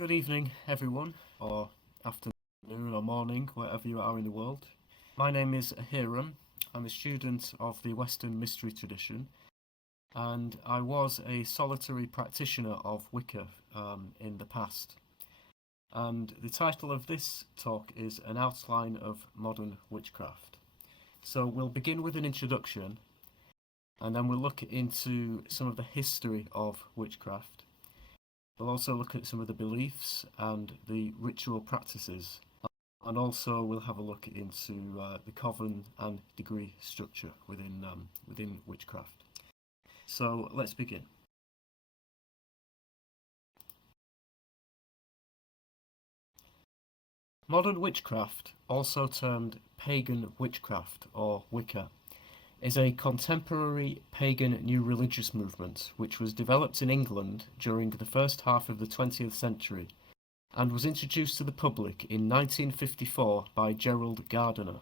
Good evening, everyone, or afternoon or morning, wherever you are in the world. My name is Ahiram. I'm a student of the Western mystery tradition, and I was a solitary practitioner of Wicca in the past. And the title of this talk is An Outline of Modern Witchcraft. So we'll begin with an introduction, and then we'll look into some of the history of witchcraft. We'll also look at some of the beliefs and the ritual practices, and also we'll have a look into the Coven and degree structure within witchcraft. So let's begin. Modern witchcraft, also termed pagan witchcraft or Wicca, is a contemporary pagan new religious movement which was developed in England during the first half of the 20th century and was introduced to the public in 1954 by Gerald Gardner,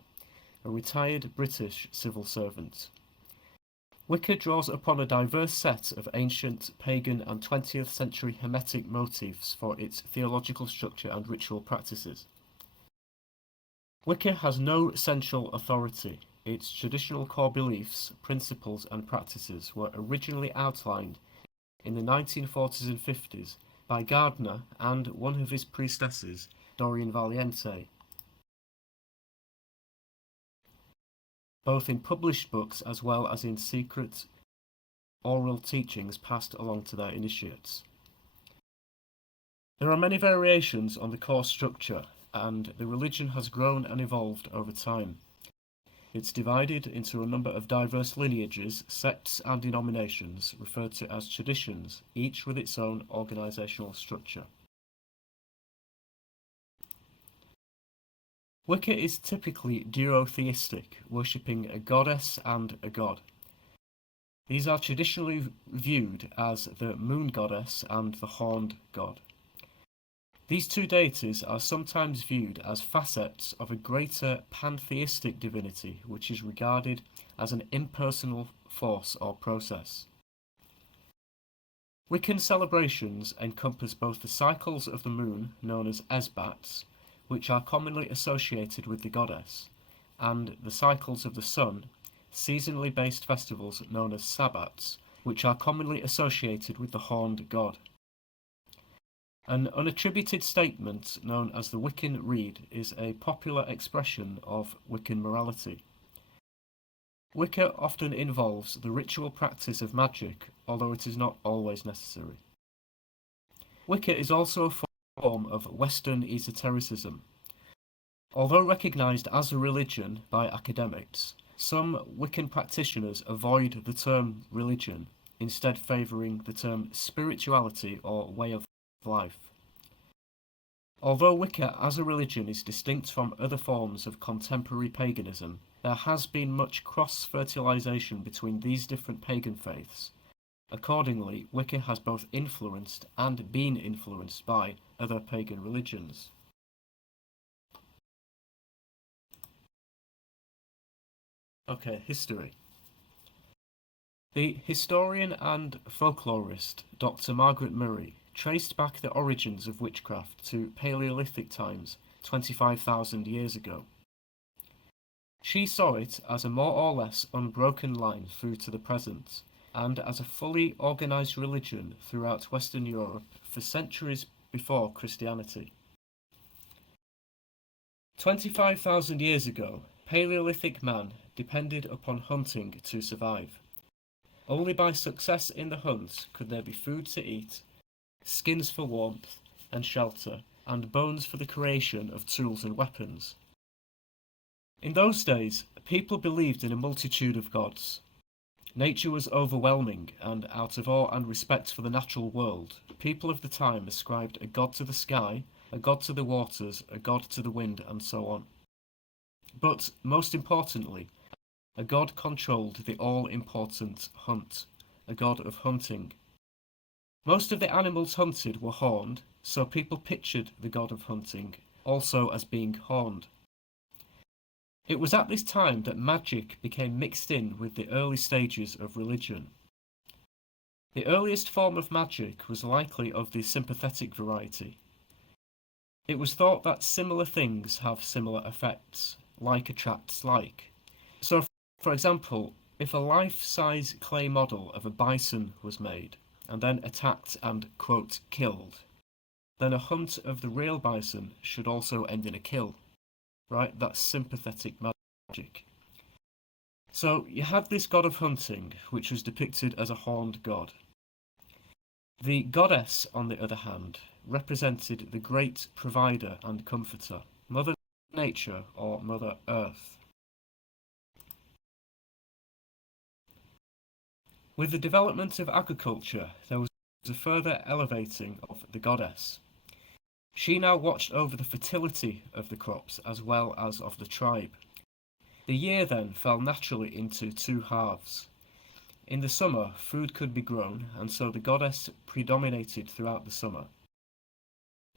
a retired British civil servant. Wicca draws upon a diverse set of ancient, pagan and 20th century hermetic motifs for its theological structure and ritual practices. Wicca has no central authority. Its traditional core beliefs, principles and practices were originally outlined in the 1940s and 50s by Gardner and one of his priestesses, Doreen Valiente, both in published books as well as in secret oral teachings passed along to their initiates. There are many variations on the core structure, and the religion has grown and evolved over time. It's divided into a number of diverse lineages, sects and denominations referred to as traditions, each with its own organisational structure. Wicca is typically duotheistic, worshipping a goddess and a god. These are traditionally viewed as the moon goddess and the horned god. These two deities are sometimes viewed as facets of a greater pantheistic divinity which is regarded as an impersonal force or process. Wiccan celebrations encompass both the cycles of the moon, known as esbats, which are commonly associated with the goddess, and the cycles of the sun, seasonally based festivals known as sabbats, which are commonly associated with the horned god. An unattributed statement known as the Wiccan Rede is a popular expression of Wiccan morality. Wicca often involves the ritual practice of magic, although it is not always necessary. Wicca is also a form of Western esotericism. Although recognised as a religion by academics, some Wiccan practitioners avoid the term religion, instead favouring the term spirituality or way of life. Although Wicca as a religion is distinct from other forms of contemporary paganism, there has been much cross-fertilisation between these different pagan faiths. Accordingly, Wicca has both influenced and been influenced by other pagan religions. Okay, history. The historian and folklorist Dr. Margaret Murray traced back the origins of witchcraft to Paleolithic times, 25,000 years ago. She saw it as a more or less unbroken line through to the present, and as a fully organised religion throughout Western Europe for centuries before Christianity. 25,000 years ago, Paleolithic man depended upon hunting to survive. Only by success in the hunt could there be food to eat, skins for warmth and shelter, and bones for the creation of tools and weapons. In those days, people believed in a multitude of gods. Nature was overwhelming, and out of awe and respect for the natural world, people of the time ascribed a god to the sky, a god to the waters, a god to the wind, and so on. But, most importantly, a god controlled the all-important hunt, a god of hunting. Most of the animals hunted were horned, so people pictured the god of hunting also as being horned. It was at this time that magic became mixed in with the early stages of religion. The earliest form of magic was likely of the sympathetic variety. It was thought that similar things have similar effects, like attracts like. So, for example, if a life-size clay model of a bison was made and then attacked and, quote, killed, then a hunt of the real bison should also end in a kill, right? That's sympathetic magic. So you had this god of hunting, which was depicted as a horned god. The goddess, on the other hand, represented the great provider and comforter, Mother Nature or Mother Earth. With the development of agriculture, there was a further elevating of the goddess. She now watched over the fertility of the crops as well as of the tribe. The year then fell naturally into two halves. In the summer, food could be grown, and so the goddess predominated throughout the summer.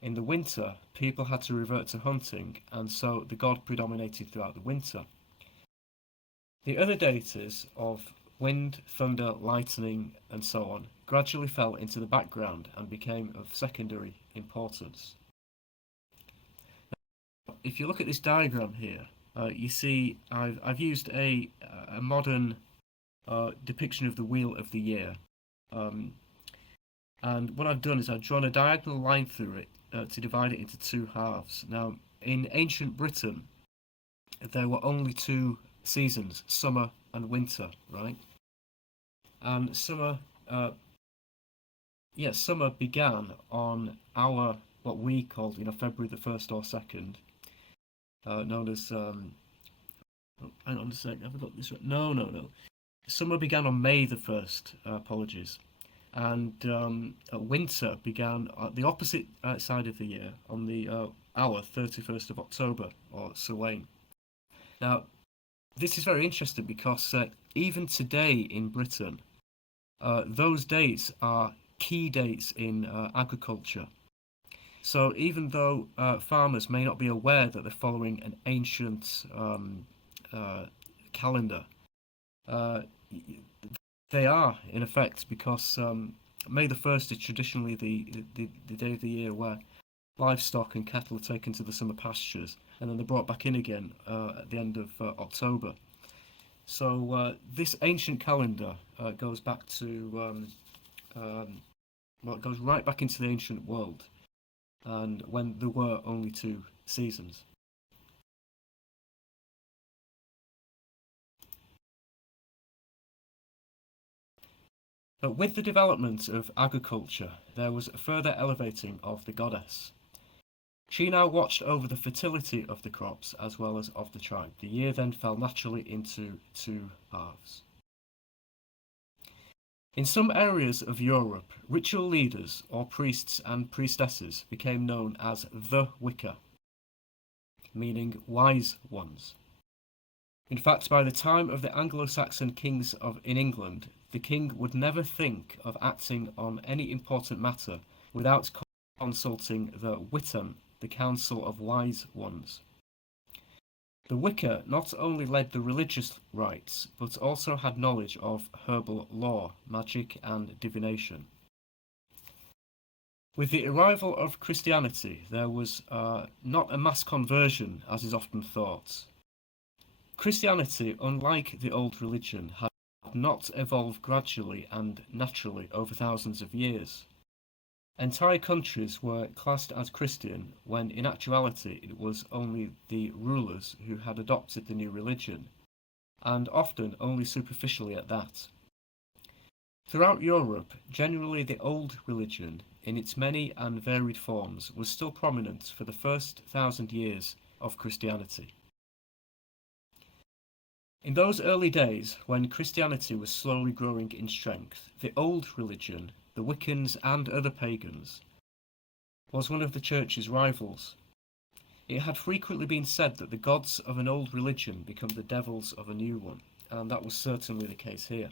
In the winter, people had to revert to hunting, and so the god predominated throughout the winter. The other deities of wind, thunder, lightning, and so on gradually fell into the background and became of secondary importance. If you look at this diagram here, you see I've used a modern depiction of the wheel of the year, and what I've done is I've drawn a diagonal line through it to divide it into two halves. Now, in ancient Britain, there were only two seasons, summer and winter, right? And summer began on our, what we called, February the 1st or 2nd, known as, hang on a sec, have I got this right? No. Summer began on May the 1st, apologies. And winter began at the opposite side of the year, on the our 31st of October, or Samhain. Now, this is very interesting because even today in Britain, those dates are key dates in agriculture. So even though farmers may not be aware that they're following an ancient calendar, they are in effect, because May the 1st is traditionally the day of the year where livestock and cattle are taken to the summer pastures, and then they're brought back in again at the end of October. So this ancient calendar goes back to it goes right back into the ancient world, and when there were only two seasons. But with the development of agriculture, there was a further elevating of the goddess. She now watched over the fertility of the crops as well as of the tribe. The year then fell naturally into two halves. In some areas of Europe, ritual leaders or priests and priestesses became known as the Wicca, meaning wise ones. In fact, by the time of the Anglo-Saxon kings in England, the king would never think of acting on any important matter without consulting the Witan, the Council of Wise Ones. The Wicca not only led the religious rites, but also had knowledge of herbal lore, magic, and divination. With the arrival of Christianity, there was not a mass conversion, as is often thought. Christianity, unlike the old religion, had not evolved gradually and naturally over thousands of years. Entire countries were classed as Christian when in actuality it was only the rulers who had adopted the new religion, and often only superficially at that. Throughout Europe, generally the old religion, in its many and varied forms, was still prominent for the first 1,000 years of Christianity. In those early days, when Christianity was slowly growing in strength, the old religion, the Wiccans and other pagans, was one of the church's rivals. It had frequently been said that the gods of an old religion become the devils of a new one, and that was certainly the case here.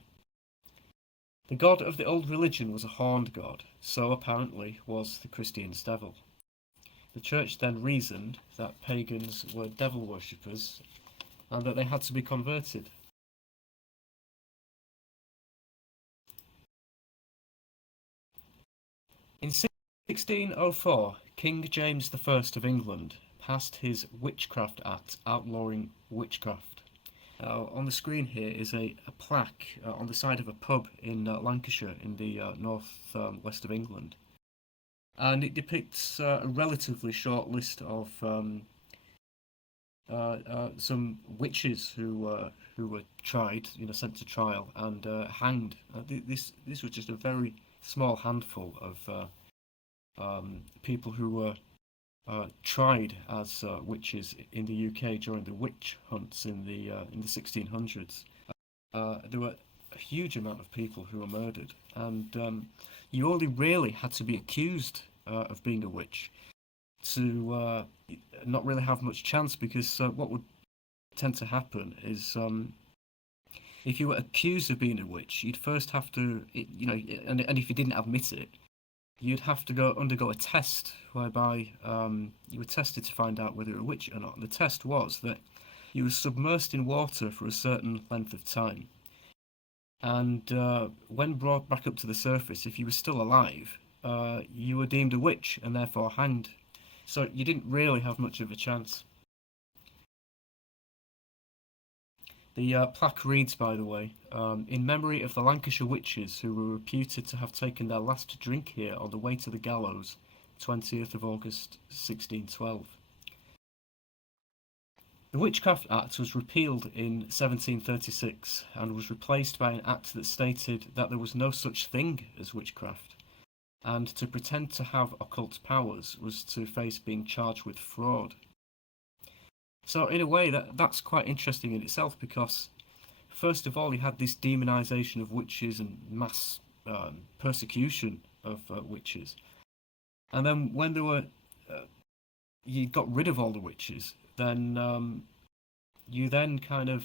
The god of the old religion was a horned god, so apparently was the Christian's devil. The church then reasoned that pagans were devil worshippers and that they had to be converted. In 1604, King James I of England passed his Witchcraft Act outlawing witchcraft. On the screen here is a plaque on the side of a pub in Lancashire in the north west of England. And it depicts a relatively short list of some witches who were tried, sent to trial and hanged. This was just a very small handful of people who were tried as witches in the UK during the witch hunts in the 1600s. There were a huge amount of people who were murdered, and you only really had to be accused of being a witch to not really have much chance, because what would tend to happen is if you were accused of being a witch, you'd first have to, and if you didn't admit it, you'd have to undergo a test whereby you were tested to find out whether you were a witch or not. And the test was that you were submersed in water for a certain length of time. And when brought back up to the surface, if you were still alive, you were deemed a witch and therefore hanged. So you didn't really have much of a chance. The plaque reads, by the way, in memory of the Lancashire witches who were reputed to have taken their last drink here on the way to the gallows, 20th of August 1612. The Witchcraft Act was repealed in 1736 and was replaced by an act that stated that there was no such thing as witchcraft, and to pretend to have occult powers was to face being charged with fraud. So in a way, that's quite interesting in itself, because first of all you had this demonization of witches and mass persecution of witches, and then when there were you got rid of all the witches, then you then kind of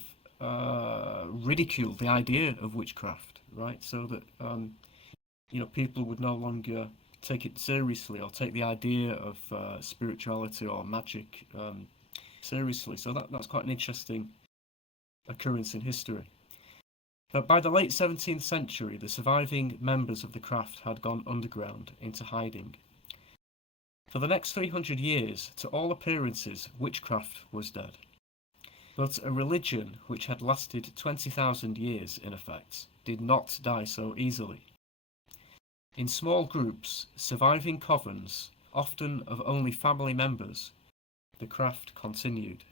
ridiculed the idea of witchcraft, right? So that people would no longer take it seriously or take the idea of spirituality or magic seriously. So that's quite an interesting occurrence in history. But by the late 17th century, the surviving members of the craft had gone underground into hiding. For the next 300 years, to all appearances, witchcraft was dead. But a religion which had lasted 20,000 years, in effect, did not die so easily. In small groups, surviving covens, often of only family members, the craft continued.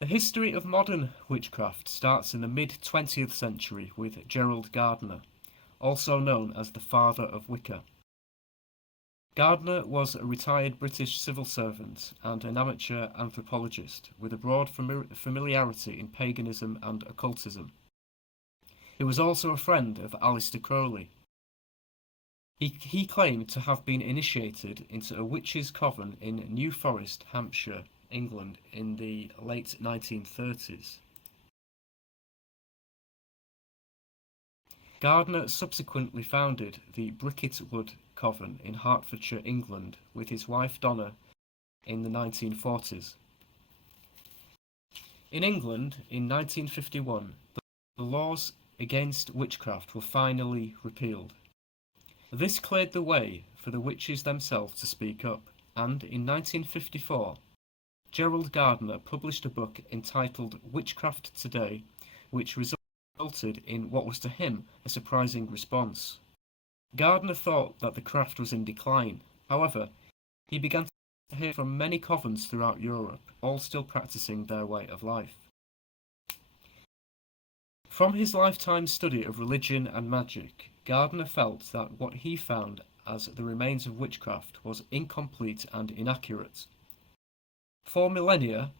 The history of modern witchcraft starts in the mid-20th century with Gerald Gardner, also known as the father of Wicca. Gardner was a retired British civil servant and an amateur anthropologist with a broad familiarity in paganism and occultism. He was also a friend of Aleister Crowley. He claimed to have been initiated into a witches' coven in New Forest, Hampshire, England in the late 1930s. Gardner subsequently founded the Bricketwood Coven in Hertfordshire, England, with his wife Donna in the 1940s. In England, in 1951, the laws against witchcraft were finally repealed. This cleared the way for the witches themselves to speak up, and in 1954, Gerald Gardner published a book entitled Witchcraft Today, which resulted in what was to him a surprising response. Gardner thought that the craft was in decline. However, he began to hear from many covens throughout Europe, all still practicing their way of life. From his lifetime study of religion and magic, Gardner felt that what he found as the remains of witchcraft was incomplete and inaccurate. For millennia,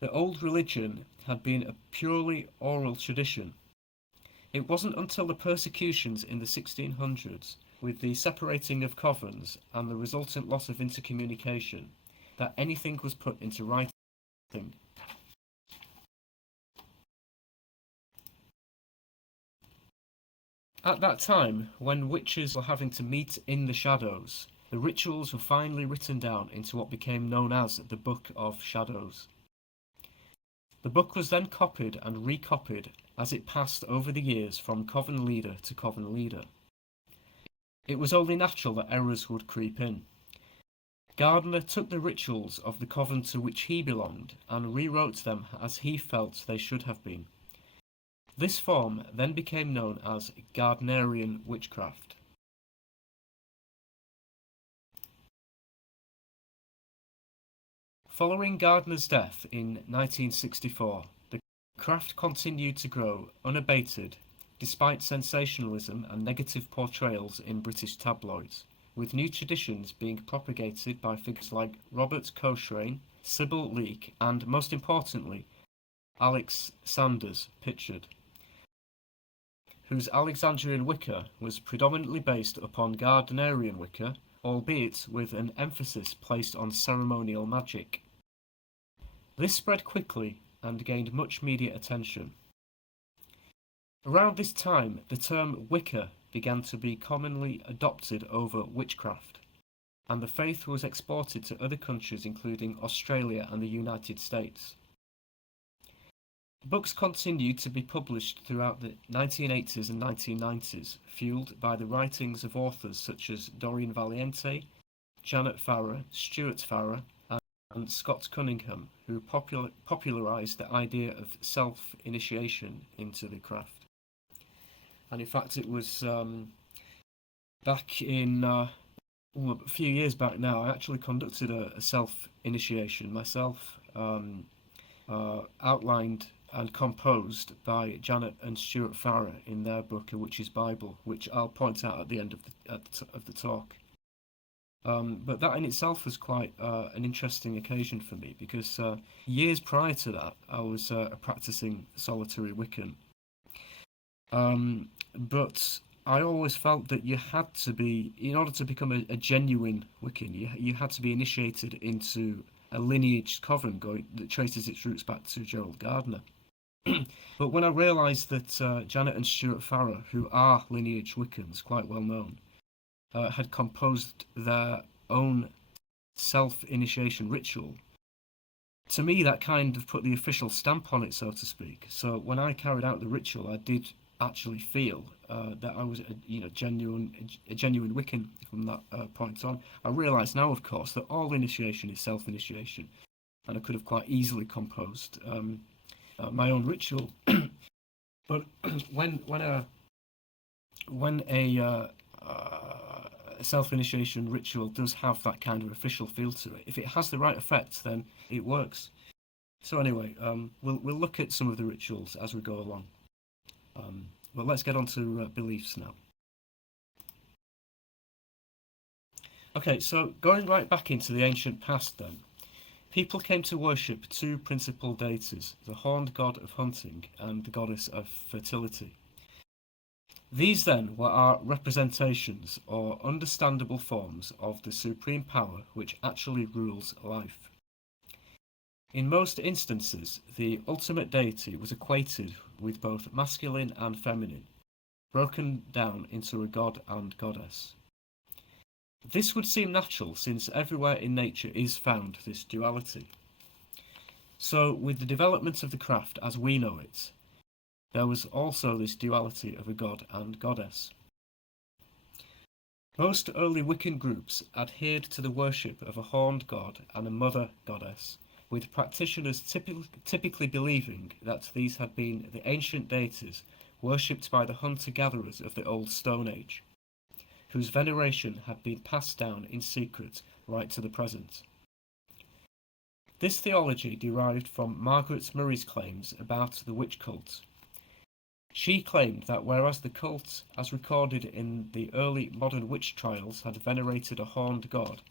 the old religion had been a purely oral tradition. It wasn't until the persecutions in the 1600s, with the separating of covens and the resultant loss of intercommunication, that anything was put into writing. At that time, when witches were having to meet in the shadows, the rituals were finally written down into what became known as the Book of Shadows. The book was then copied and recopied as it passed over the years from Coven leader to Coven leader. It was only natural that errors would creep in. Gardner took the rituals of the Coven to which he belonged and rewrote them as he felt they should have been. This form then became known as Gardnerian witchcraft. Following Gardner's death in 1964, the craft continued to grow unabated despite sensationalism and negative portrayals in British tabloids, with new traditions being propagated by figures like Robert Cochrane, Sybil Leek, and, most importantly, Alex Sanders Pitchard, whose Alexandrian Wicca was predominantly based upon Gardnerian Wicca, albeit with an emphasis placed on ceremonial magick. This spread quickly and gained much media attention. Around this time, the term Wicca began to be commonly adopted over witchcraft, and the faith was exported to other countries including Australia and the United States. Books continued to be published throughout the 1980s and 1990s, fueled by the writings of authors such as Doreen Valiente, Janet Farrar, Stuart Farrar, and Scott Cunningham, who popularised the idea of self-initiation into the craft. And in fact, it was back in a few years back now, I actually conducted a self-initiation myself, outlined and composed by Janet and Stuart Farrar in their book, A Witch's Bible, which I'll point out at the end of the talk. But that in itself was quite an interesting occasion for me, because years prior to that, I was a practicing solitary Wiccan. But I always felt that you had to be, in order to become a genuine Wiccan, you had to be initiated into a lineage coven that traces its roots back to Gerald Gardner. But when I realised that Janet and Stuart Farrar, who are lineage Wiccans, quite well known, had composed their own self-initiation ritual, to me that kind of put the official stamp on it, so to speak. So when I carried out the ritual, I did actually feel that I was a genuine Wiccan from that point on. I realise now, of course, that all initiation is self-initiation, and I could have quite easily composed my own ritual. But when a self-initiation ritual does have that kind of official feel to it, if it has the right effect, then it works. So anyway, we'll look at some of the rituals as we go along. But let's get on to beliefs now. Okay, so going right back into the ancient past then, people came to worship two principal deities, the horned god of hunting and the goddess of fertility. These then were our representations or understandable forms of the supreme power which actually rules life. In most instances, the ultimate deity was equated with both masculine and feminine, broken down into a god and goddess. This would seem natural, since everywhere in nature is found this duality. So, with the development of the craft as we know it, there was also this duality of a god and goddess. Most early Wiccan groups adhered to the worship of a horned god and a mother goddess, with practitioners typically believing that these had been the ancient deities worshipped by the hunter-gatherers of the Old Stone Age, whose veneration had been passed down in secret right to the present. This theology derived from Margaret Murray's claims about the witch cult. She claimed that whereas the cult, as recorded in the early modern witch trials, had venerated a horned god,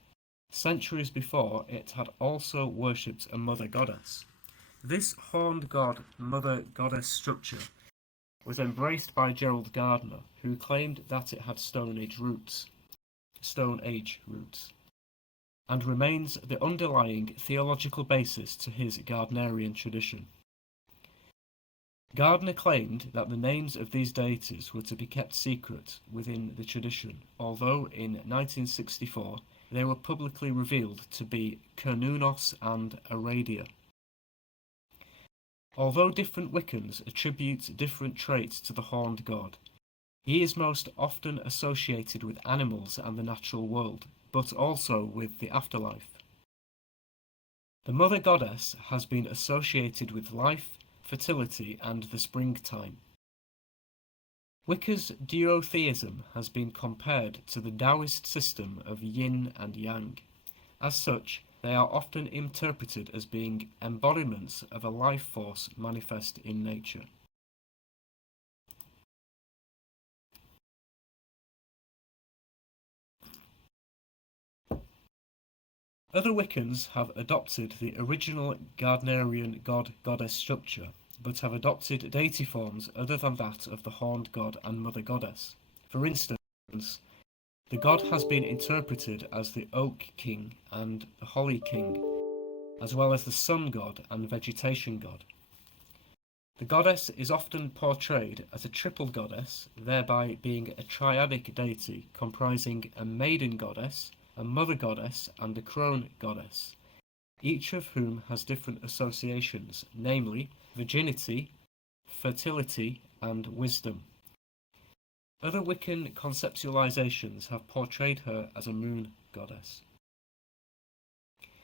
centuries before it had also worshipped a mother goddess. This horned god, mother goddess structure was embraced by Gerald Gardner, who claimed that it had Stone Age roots, and remains the underlying theological basis to his Gardnerian tradition. Gardner claimed that the names of these deities were to be kept secret within the tradition, although in 1964 they were publicly revealed to be Cernunnos and Aradia. Although different Wiccans attribute different traits to the horned god, he is most often associated with animals and the natural world, but also with the afterlife. The mother goddess has been associated with life, fertility, and the springtime. Wicca's duotheism has been compared to the Taoist system of yin and yang. As such, they are often interpreted as being embodiments of a life force manifest in nature. Other Wiccans have adopted the original Gardnerian god-goddess structure, but have adopted deity forms other than that of the horned god and mother goddess. For instance, the god has been interpreted as the oak king and the holly king, as well as the sun god and vegetation god. The goddess is often portrayed as a triple goddess, thereby being a triadic deity comprising a maiden goddess, a mother goddess, and a crone goddess, each of whom has different associations, namely virginity, fertility, and wisdom. Other Wiccan conceptualizations have portrayed her as a moon goddess.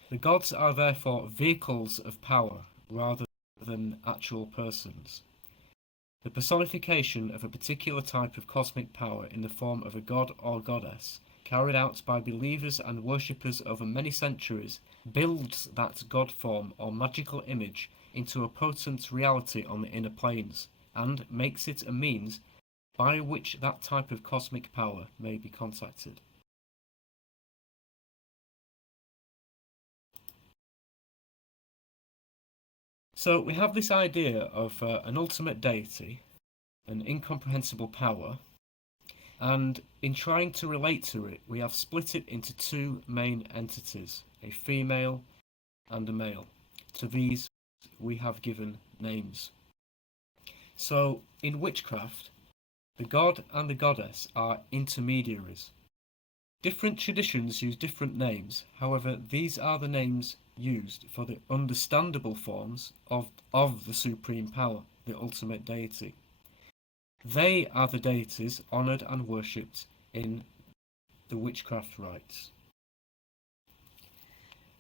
The gods are therefore vehicles of power rather than actual persons. The personification of a particular type of cosmic power in the form of a god or goddess, carried out by believers and worshippers over many centuries, builds that god form or magical image into a potent reality on the inner planes, and makes it a means by which that type of cosmic power may be contacted. So we have this idea of an ultimate deity, an incomprehensible power, and in trying to relate to it, we have split it into two main entities, a female and a male. To these we have given names. So in witchcraft, the god and the goddess are intermediaries. Different traditions use different names, however, these are the names used for the understandable forms of the supreme power, the ultimate deity. They are the deities honoured and worshipped in the witchcraft rites.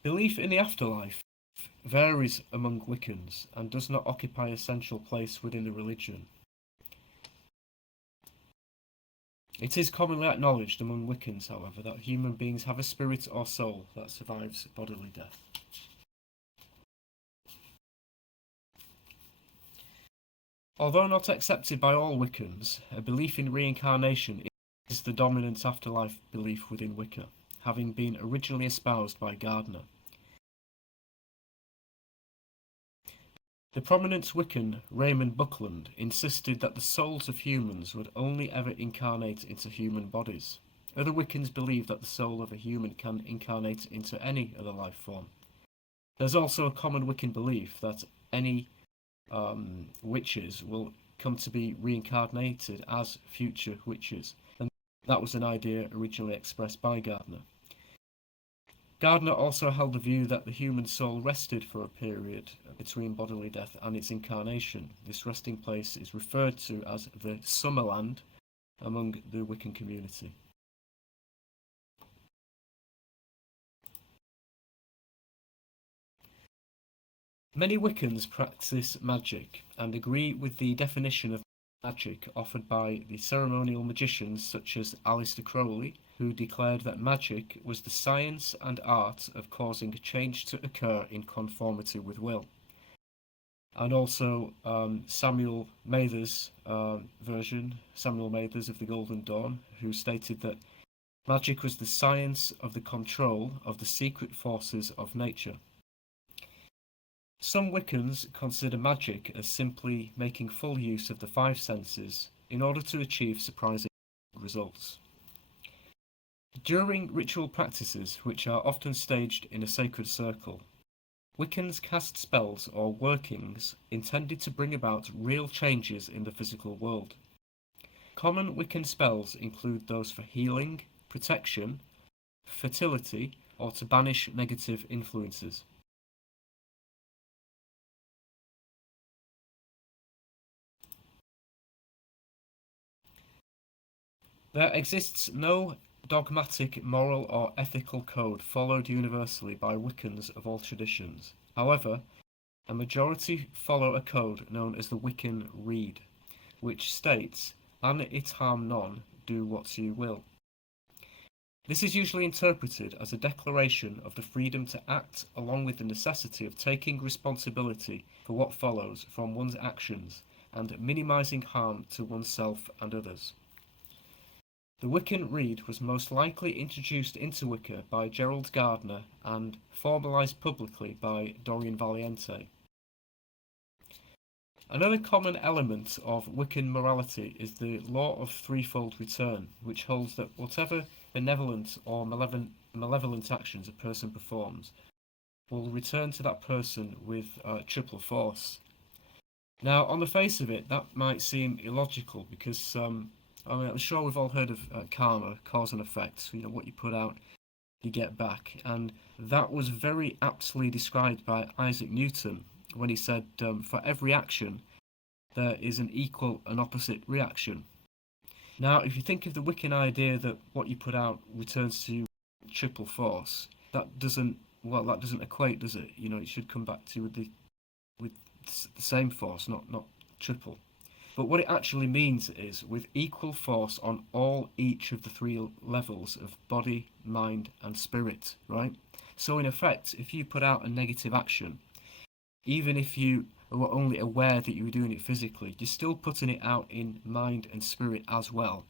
Belief in the afterlife varies among Wiccans and does not occupy a central place within the religion. It is commonly acknowledged among Wiccans, however, that human beings have a spirit or soul that survives bodily death. Although not accepted by all Wiccans, a belief in reincarnation is the dominant afterlife belief within Wicca, having been originally espoused by Gardner. The prominent Wiccan Raymond Buckland insisted that the souls of humans would only ever incarnate into human bodies. Other Wiccans believe that the soul of a human can incarnate into any other life form. There's also a common Wiccan belief that any witches will come to be reincarnated as future witches, and that was an idea originally expressed by Gardner. Gardner also held the view that the human soul rested for a period between bodily death and its incarnation. This resting place is referred to as the Summerland among the Wiccan community. Many Wiccans practice magic and agree with the definition of magic offered by the ceremonial magicians such as Aleister Crowley, who declared that magic was the science and art of causing a change to occur in conformity with will. And also Samuel Mather's Samuel Mathers of the Golden Dawn, who stated that magic was the science of the control of the secret forces of nature. Some Wiccans consider magic as simply making full use of the five senses in order to achieve surprising results. During ritual practices, which are often staged in a sacred circle, Wiccans cast spells or workings intended to bring about real changes in the physical world. Common Wiccan spells include those for healing, protection, fertility, or to banish negative influences. There exists no dogmatic moral or ethical code followed universally by Wiccans of all traditions. However, a majority follow a code known as the Wiccan Rede, which states, "An it harm none, do what you will." This is usually interpreted as a declaration of the freedom to act along with the necessity of taking responsibility for what follows from one's actions and minimizing harm to oneself and others. The Wiccan Rede was most likely introduced into Wicca by Gerald Gardner and formalized publicly by Dorian Valiente. Another common element of Wiccan morality is the law of threefold return, which holds that whatever benevolent or malevolent actions a person performs will return to that person with triple force. Now, on the face of it, that might seem illogical because I'm sure we've all heard of karma, cause and effect. You know, what you put out, you get back. And that was very aptly described by Isaac Newton when he said, for every action, there is an equal and opposite reaction. Now, if you think of the Wiccan idea that what you put out returns to you triple force, that doesn't equate, does it? You know, it should come back to you with the same force, not triple. But what it actually means is with equal force on each of the three levels of body, mind, and spirit, right? So in effect, if you put out a negative action, even if you were only aware that you were doing it physically, you're still putting it out in mind and spirit as well,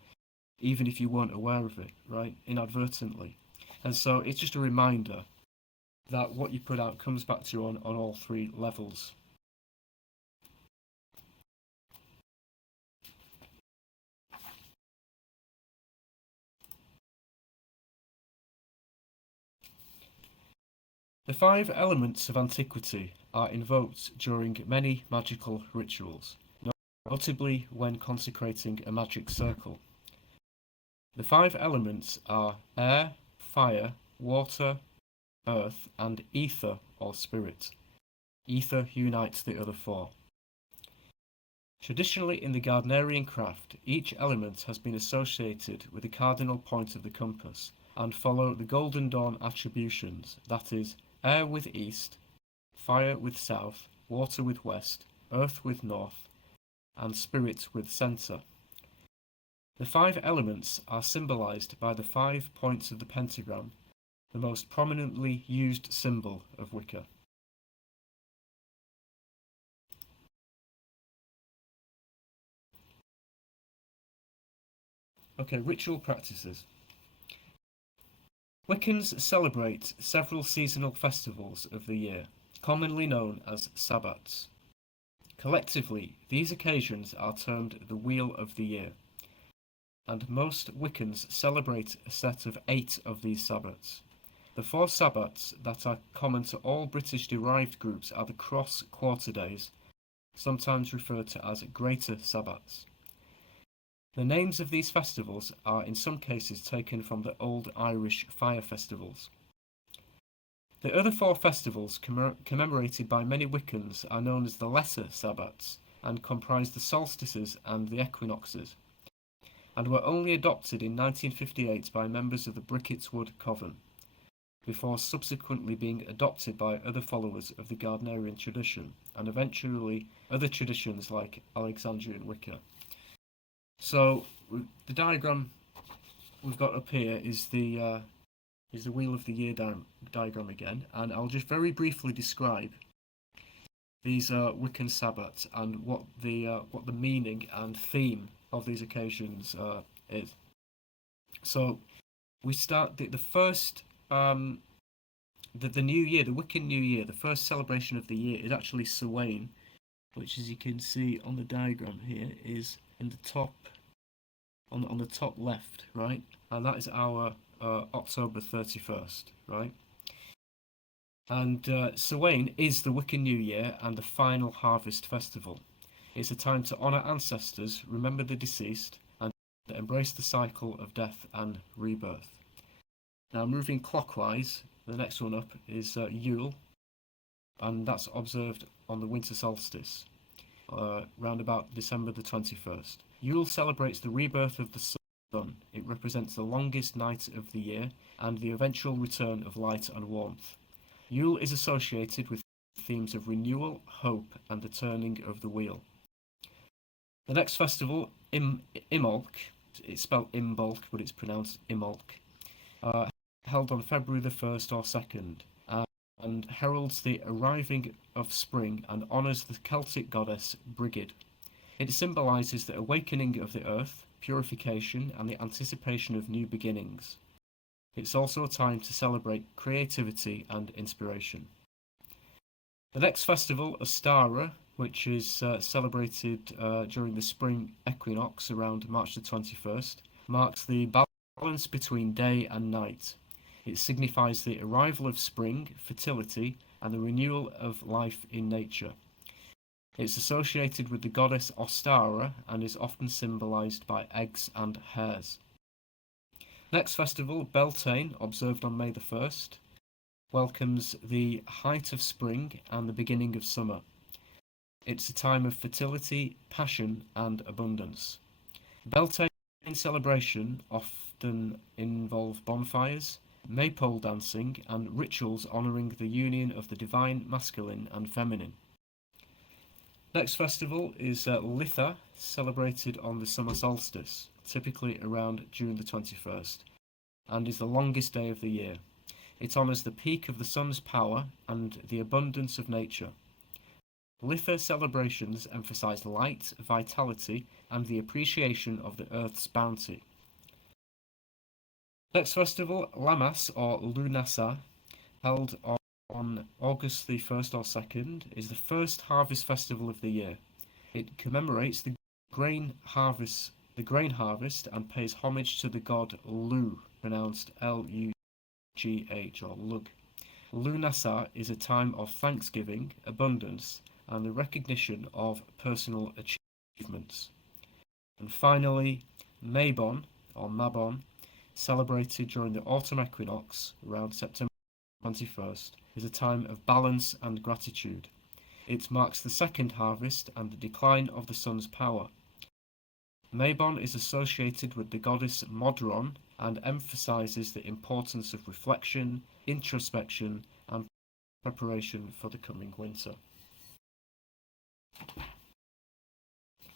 even if you weren't aware of it, right? Inadvertently. And so it's just a reminder that what you put out comes back to you on all three levels. The five elements of antiquity are invoked during many magical rituals, notably when consecrating a magic circle. The five elements are air, fire, water, earth, and ether or spirit. Ether unites the other four. Traditionally in the Gardnerian craft, each element has been associated with a cardinal point of the compass and follow the Golden Dawn attributions, that is, air with east, fire with south, water with west, earth with north, and spirit with centre. The five elements are symbolized by the 5 points of the pentagram, the most prominently used symbol of Wicca. Okay, ritual practices. Wiccans celebrate several seasonal festivals of the year, commonly known as sabbats. Collectively, these occasions are termed the Wheel of the Year, and most Wiccans celebrate a set of 8 of these sabbats. The 4 sabbats that are common to all British-derived groups are the cross quarter days, sometimes referred to as greater sabbats. The names of these festivals are in some cases taken from the old Irish fire festivals. The other 4 festivals commemorated by many Wiccans are known as the lesser sabbats and comprise the solstices and the equinoxes, and were only adopted in 1958 by members of the Bricketswood Coven, before subsequently being adopted by other followers of the Gardnerian tradition, and eventually other traditions like Alexandrian Wicca. So the diagram we've got up here is the Wheel of the Year diagram again, and I'll just very briefly describe these Wiccan sabbats and what the meaning and theme of these occasions is. So we start the first the new year, the Wiccan New Year. The first celebration of the year is actually Samhain, which, as you can see on the diagram here, is in the top on the top left, right, and that is our October 31st, right. And Samhain is the Wiccan New Year and the final harvest festival. It's a time to honour ancestors, remember the deceased, and embrace the cycle of death and rebirth. Now, moving clockwise, the next one up is Yule, and that's observed on the winter solstice, round about December the 21st. Yule celebrates the rebirth of the sun sun. It represents the longest night of the year and the eventual return of light and warmth. Yule is associated with themes of renewal, hope, and the turning of the wheel. The next festival, Imbolc, it's spelled Imbolc, but it's pronounced Imbolc, held on February the 1st or 2nd, and heralds the arriving of spring and honours the Celtic goddess Brigid. It symbolises the awakening of the earth, purification, and the anticipation of new beginnings. It's also a time to celebrate creativity and inspiration. The next festival, Ostara, which is celebrated during the spring equinox around March the 21st, marks the balance between day and night. It signifies the arrival of spring, fertility, and the renewal of life in nature. It's associated with the goddess Ostara and is often symbolized by eggs and hares. Next festival, Beltane, observed on May the 1st, welcomes the height of spring and the beginning of summer. It's a time of fertility, passion, and abundance. Beltane celebration often involve bonfires, maypole dancing, and rituals honouring the union of the divine masculine and feminine. Next festival is Litha, celebrated on the summer solstice, typically around June the 21st, and is the longest day of the year. It honours the peak of the sun's power and the abundance of nature. Litha celebrations emphasise light, vitality, and the appreciation of the earth's bounty. Next festival, Lammas or Lunasa, held on August the 1st or 2nd, is the first harvest festival of the year. It commemorates the grain harvest and pays homage to the god Lu, pronounced L-U-G-H or Lug. Lunasa is a time of thanksgiving, abundance, and the recognition of personal achievements. And finally, Mabon or Mabon, celebrated during the autumn equinox around September 21st, is a time of balance and gratitude. It marks the second harvest and the decline of the sun's power. Mabon is associated with the goddess Modron and emphasizes the importance of reflection, introspection, and preparation for the coming winter.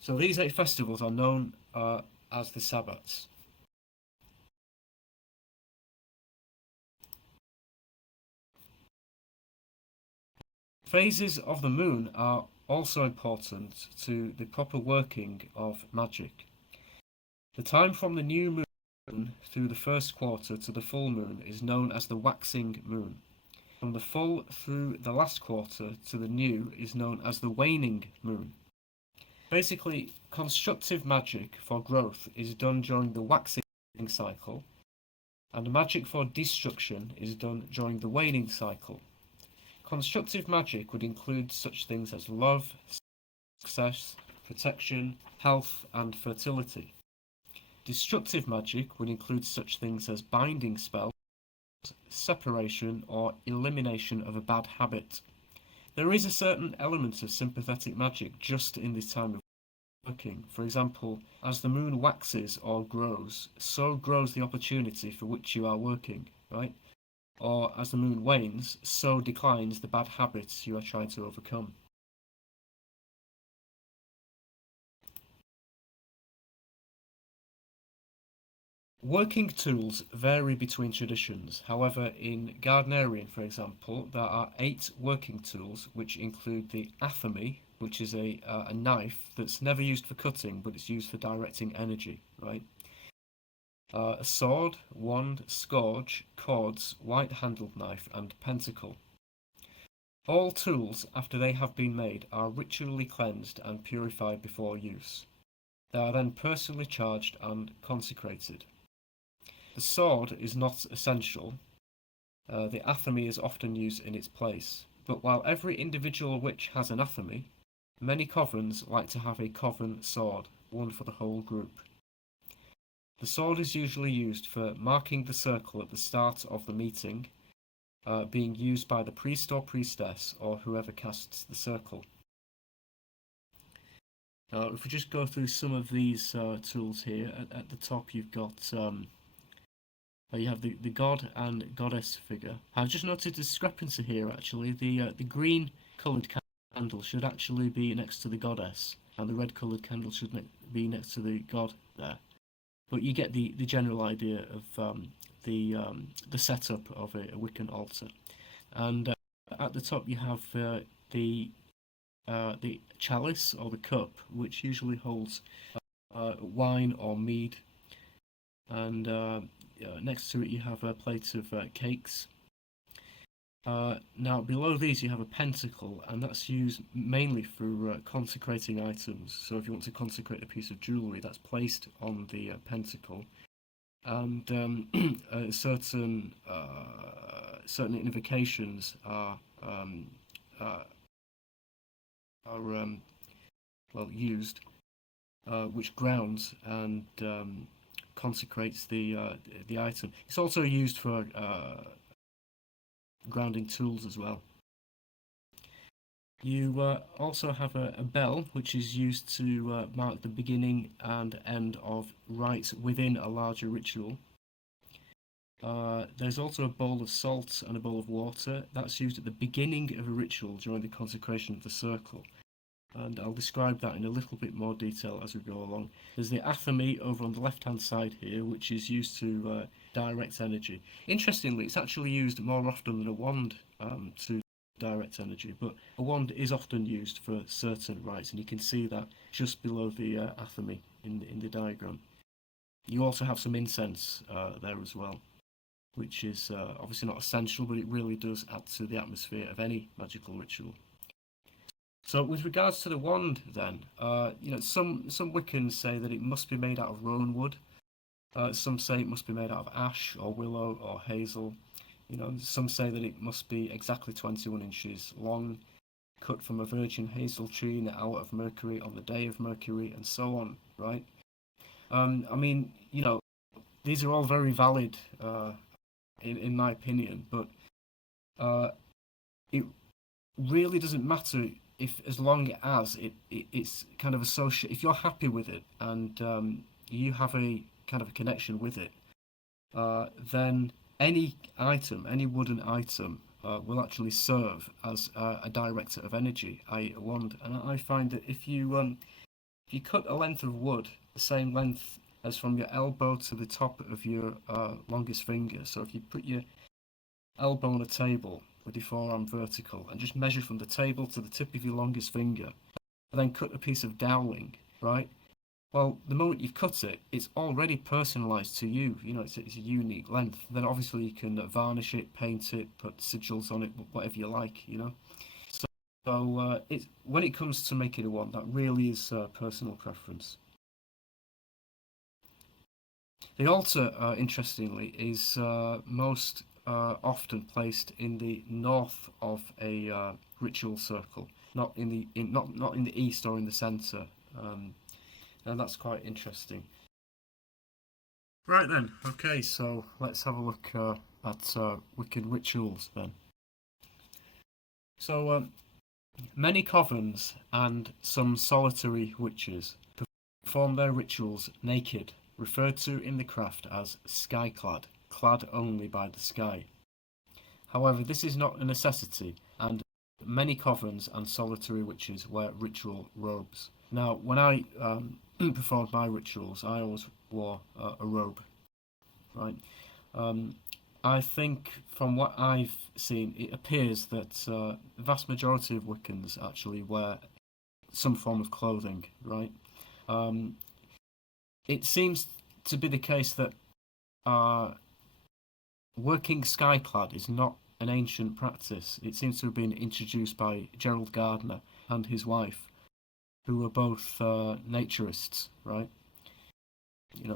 So these 8 festivals are known as the Sabbats. Phases of the moon are also important to the proper working of magic. The time from the new moon through the first quarter to the full moon is known as the waxing moon. From the full through the last quarter to the new is known as the waning moon. Basically, constructive magic for growth is done during the waxing cycle, and magic for destruction is done during the waning cycle. Constructive magic would include such things as love, success, protection, health, and fertility. Destructive magic would include such things as binding spells, separation, or elimination of a bad habit. There is a certain element of sympathetic magic just in this time of working. For example, as the moon waxes or grows, so grows the opportunity for which you are working, right? Or as the moon wanes, so declines the bad habits you are trying to overcome. Working tools vary between traditions. However, in Gardnerian, for example, there are 8 working tools, which include the athame, which is a knife that's never used for cutting, but it's used for directing energy, right? A sword, wand, scourge, cords, white-handled knife, and pentacle. All tools, after they have been made, are ritually cleansed and purified before use. They are then personally charged and consecrated. The sword is not essential. The athame is often used in its place. But while every individual witch has an athame, many covens like to have a coven sword, one for the whole group. The sword is usually used for marking the circle at the start of the meeting, being used by the priest or priestess or whoever casts the circle. If we just go through some of these tools here, at the top you've got you have the god and goddess figure. I've just noted a discrepancy here actually. The green coloured candle should actually be next to the goddess, and the red coloured candle should be next to the god there. But you get the general idea of the setup of a Wiccan altar. And at the top you have the chalice or the cup, which usually holds wine or mead, and next to it you have a plate of cakes. Now below these you have a pentacle, and that's used mainly for consecrating items. So if you want to consecrate a piece of jewellery, that's placed on the pentacle, and certain invocations are well used, which grounds and consecrates the item. It's also used for grounding tools as well. You also have a bell, which is used to mark the beginning and end of rites within a larger ritual. There's also a bowl of salt and a bowl of water. That's used at the beginning of a ritual during the consecration of the circle. And I'll describe that in a little bit more detail as we go along. There's the athame over on the left-hand side here, which is used to direct energy. Interestingly, it's actually used more often than a wand to direct energy, but a wand is often used for certain rites, and you can see that just below the athame in the diagram. You also have some incense there as well, which is obviously not essential, but it really does add to the atmosphere of any magical ritual. So with regards to the wand then, some Wiccans say that it must be made out of rowan wood. Some say it must be made out of ash or willow or hazel. Some say that it must be exactly 21 inches long, cut from a virgin hazel tree in the hour of Mercury on the day of Mercury, and so on, right? These are all very valid in my opinion, but it really doesn't matter as long as it's kind of associated. If you're happy with it and you have a kind of a connection with it, then any wooden item, will actually serve as a director of energy, i.e. a wand. And I find that if you cut a length of wood the same length as from your elbow to the top of your longest finger, so if you put your elbow on a table with your forearm vertical and just measure from the table to the tip of your longest finger, and then cut a piece of doweling, right? Well, the moment you've cut it, it's already personalised to you. It's a unique length. Then obviously you can varnish it, paint it, put sigils on it, whatever you like. So when it comes to making a wand, that really is personal preference. The altar, interestingly, is most often placed in the north of a ritual circle, not in the east or in the centre, and that's quite interesting. Right then, okay, so let's have a look at Wiccan rituals then. So many covens and some solitary witches perform their rituals naked, referred to in the craft as sky-clad, clad only by the sky. However, this is not a necessity, and many covens and solitary witches wear ritual robes. Now, when I performed my rituals, I always wore a robe, right? I think from what I've seen, it appears that the vast majority of Wiccans actually wear some form of clothing, right? It seems to be the case that working skyclad is not an ancient practice. It seems to have been introduced by Gerald Gardner and his wife, who were both naturists, right?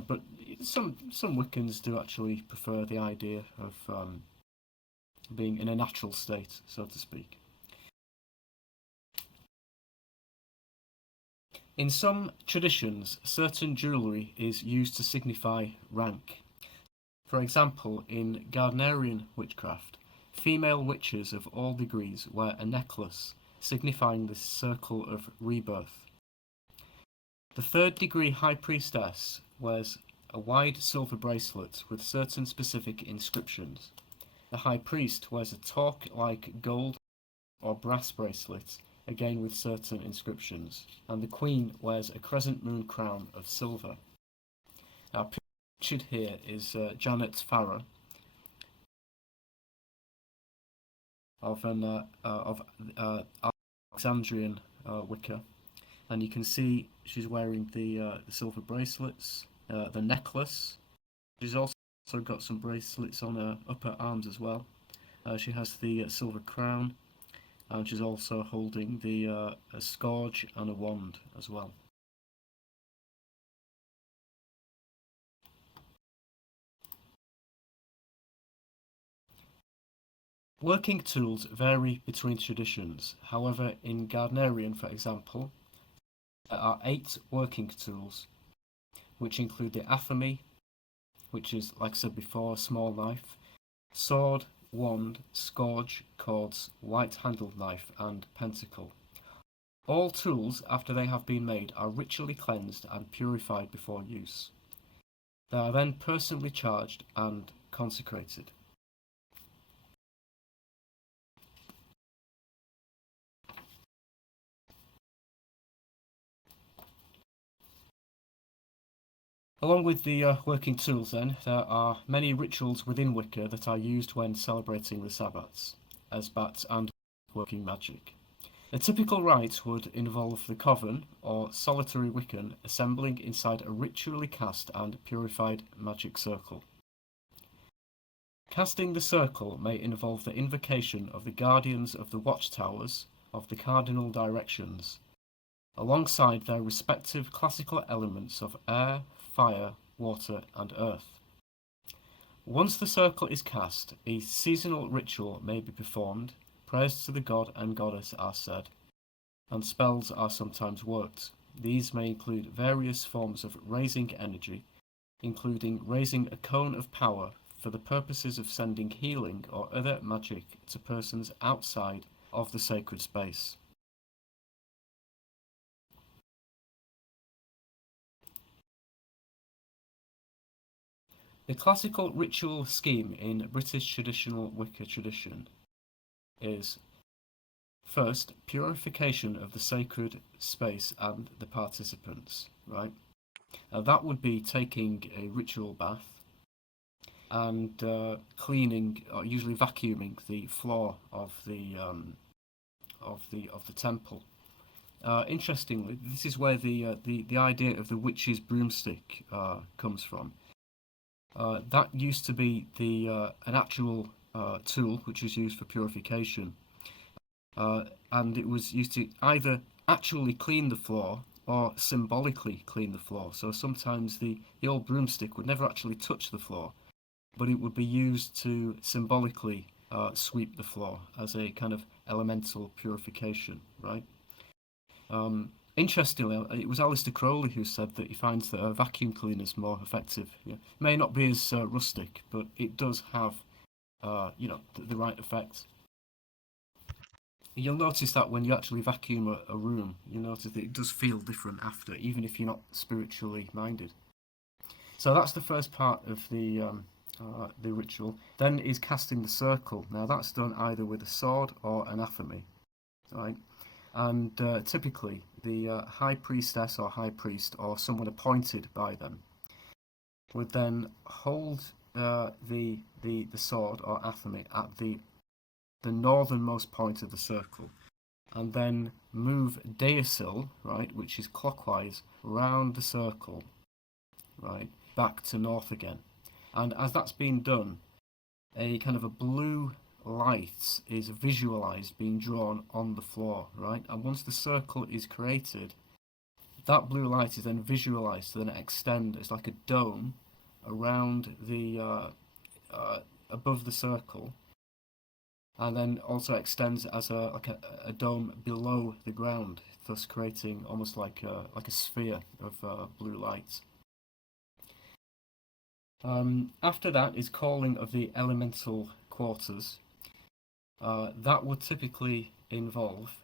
But some Wiccans do actually prefer the idea of being in a natural state, so to speak. In some traditions, certain jewellery is used to signify rank. For example, in Gardnerian witchcraft, female witches of all degrees wear a necklace signifying the circle of rebirth. The third degree High Priestess wears a wide silver bracelet with certain specific inscriptions. The High Priest wears a torque-like gold or brass bracelet, again with certain inscriptions, and the Queen wears a crescent moon crown of silver. Now, pictured here is Janet Farrar of Alexandrian Wicca, and you can see she's wearing the silver bracelets, the necklace. She's also got some bracelets on her upper arms as well. She has the silver crown, and she's also holding a scourge and a wand as well. Working tools vary between traditions. However, in Gardnerian, for example, there are 8 working tools, which include the athame, which is, like I said before, a small knife, sword, wand, scourge, cords, white-handled knife, and pentacle. All tools, after they have been made, are ritually cleansed and purified before use. They are then personally charged and consecrated. Along with the working tools then, there are many rituals within Wicca that are used when celebrating the Sabbats, Esbats and working magic. A typical rite would involve the Coven, or solitary Wiccan, assembling inside a ritually cast and purified magic circle. Casting the circle may involve the invocation of the guardians of the watchtowers of the cardinal directions, alongside their respective classical elements of air, fire, water, and earth. Once the circle is cast, a seasonal ritual may be performed, prayers to the god and goddess are said, and spells are sometimes worked. These may include various forms of raising energy, including raising a cone of power for the purposes of sending healing or other magic to persons outside of the sacred space. The classical ritual scheme in British traditional Wicca tradition is first, purification of the sacred space and the participants, right? That would be taking a ritual bath and cleaning, or usually vacuuming the floor of the temple. Interestingly, this is where the idea of the witch's broomstick comes from. That used to be an actual tool which was used for purification, and it was used to either actually clean the floor or symbolically clean the floor. So sometimes the old broomstick would never actually touch the floor, but it would be used to symbolically sweep the floor as a kind of elemental purification, right? Interestingly, it was Aleister Crowley who said that he finds that a vacuum cleaner is more effective. Yeah. It may not be as rustic, but it does have, the right effect. You'll notice that when you actually vacuum a room, you notice that it does feel different after, even if you're not spiritually minded. So that's the first part of the ritual. Then is casting the circle. Now that's done either with a sword or an athame, right? And typically the high priestess or high priest or someone appointed by them would then hold the sword or athame at the northernmost point of the circle, and then move deosil, right, which is clockwise, round the circle, right, back to north again. And as that's being done, a kind of a blue light is visualized being drawn on the floor, right? And once the circle is created, that blue light is then visualized to then extend as like a dome around the above the circle, and then also extends as a dome below the ground, thus creating almost like a sphere of blue light. After that is calling of the elemental quarters. That would typically involve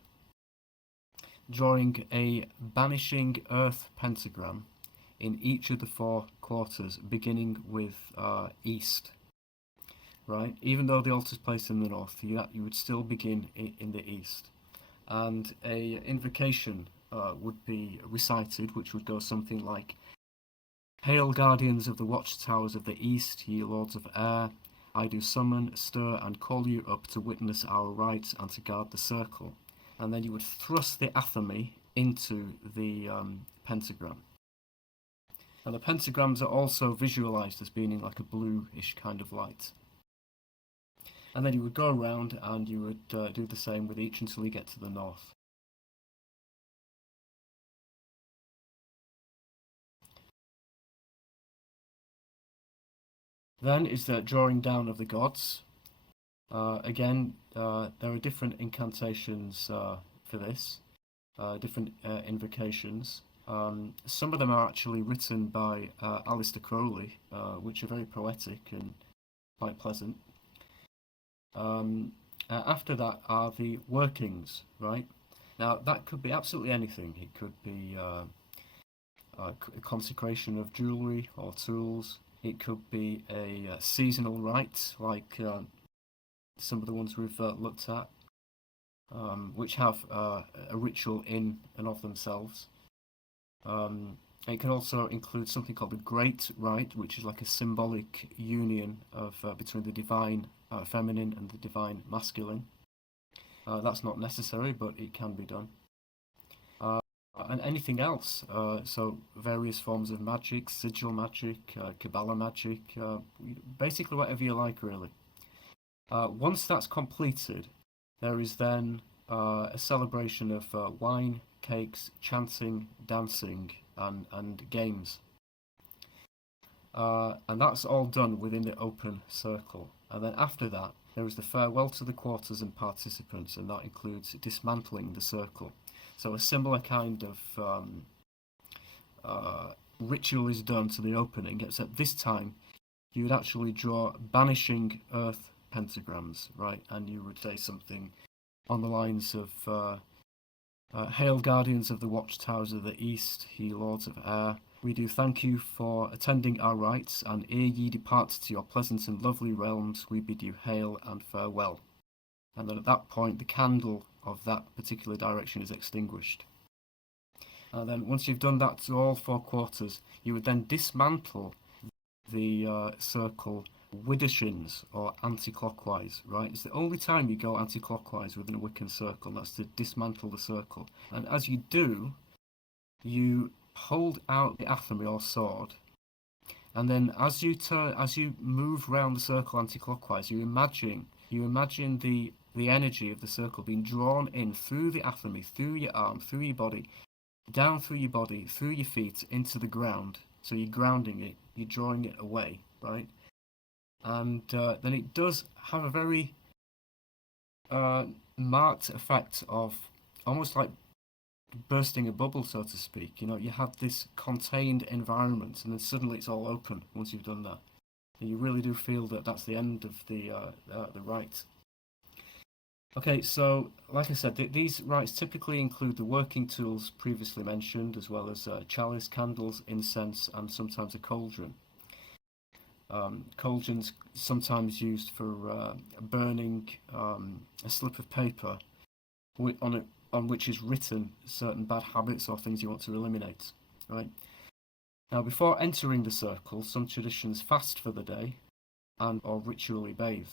drawing a banishing earth pentagram in each of the four quarters, beginning with east. Right, even though the altar is placed in the north, you would still begin in the east, and a invocation would be recited, which would go something like, "Hail, guardians of the watchtowers of the east, ye lords of air! I do summon, stir, and call you up to witness our rites and to guard the circle." And then you would thrust the athame into the pentagram. And the pentagrams are also visualized as being like a bluish kind of light. And then you would go around and you would do the same with each until you get to the north. Then is the drawing down of the gods. Again, there are different incantations for this, different invocations. Some of them are actually written by Aleister Crowley, which are very poetic and quite pleasant. After that are the workings, right? Now, that could be absolutely anything. It could be a consecration of jewellery or tools. It could be a seasonal rite, like some of the ones we've looked at, which have a ritual in and of themselves. It can also include something called the Great Rite, which is like a symbolic union of between the divine feminine and the divine masculine. That's not necessary, but it can be done. And anything else, so various forms of magic, sigil magic, Kabbalah magic, basically whatever you like, really. Once that's completed, there is then a celebration of wine, cakes, chanting, dancing, and games. And that's all done within the open circle. And then after that, there is the farewell to the quarters and participants, and that includes dismantling the circle. So a similar kind of ritual is done to the opening, except this time you would actually draw banishing earth pentagrams, right? And you would say something on the lines of "Hail, guardians of the watchtowers of the east, ye lords of air! We do thank you for attending our rites, and ere ye depart to your pleasant and lovely realms, we bid you hail and farewell." And then at that point, the candle of that particular direction is extinguished. And then once you've done that to all four quarters, you would then dismantle the circle widdershins, or anti-clockwise, right? It's the only time you go anti-clockwise within a Wiccan circle, and that's to dismantle the circle. And as you do, you hold out the athame or sword, and then as you move round the circle anti-clockwise, you imagine the energy of the circle being drawn in through the athame, through your arm, through your body, down through your body, through your feet, into the ground. So you're grounding it, you're drawing it away, right? And then it does have a very marked effect of almost like bursting a bubble, so to speak. You know, you have this contained environment, and then suddenly it's all open once you've done that. And you really do feel that that's the end of the rite. Okay, so like I said, these rites typically include the working tools previously mentioned, as well as chalice, candles, incense, and sometimes a cauldron. Cauldrons sometimes used for burning a slip of paper on which is written certain bad habits or things you want to eliminate. Right. Now, before entering the circle, some traditions fast for the day and or ritually bathe.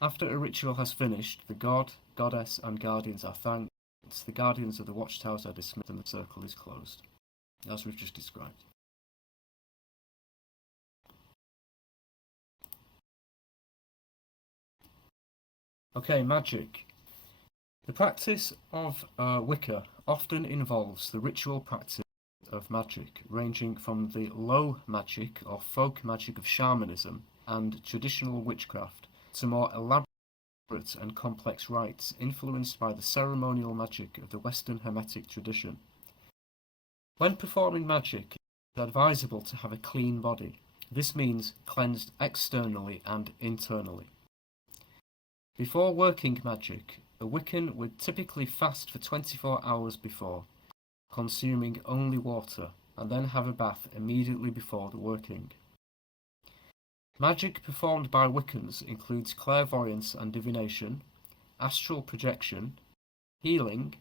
After a ritual has finished, the god, goddess, and guardians are thanked. The guardians of the watchtowers are dismissed, and the circle is closed, as we've just described. Okay, magic. The practice of Wicca often involves the ritual practice of magic, ranging from the low magic or folk magic of shamanism and traditional witchcraft to more elaborate and complex rites influenced by the ceremonial magic of the Western hermetic tradition. When performing magic, it is advisable to have a clean body. This means cleansed externally and internally. Before working magic, A Wiccan would typically fast for 24 hours before, consuming only water, and then have a bath immediately before the working. Magic performed by Wiccans includes clairvoyance and divination, astral projection, healing,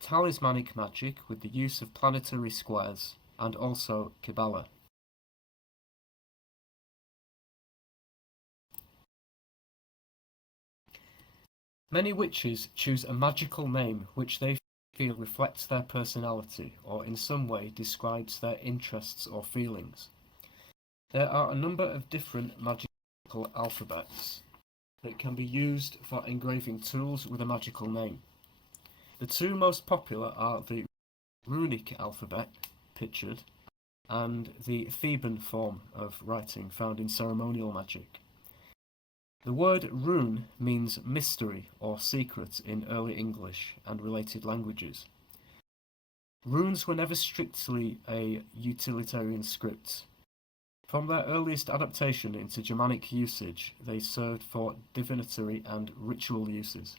talismanic magic with the use of planetary squares, and also Kabbalah. Many witches choose a magical name which they feel reflects their personality or in some way describes their interests or feelings. There are a number of different magical alphabets that can be used for engraving tools with a magical name. The two most popular are the runic alphabet, pictured, and the Theban form of writing found in ceremonial magic. The word rune means mystery or secret in early English and related languages. Runes were never strictly a utilitarian script. From their earliest adaptation into Germanic usage, they served for divinatory and ritual uses.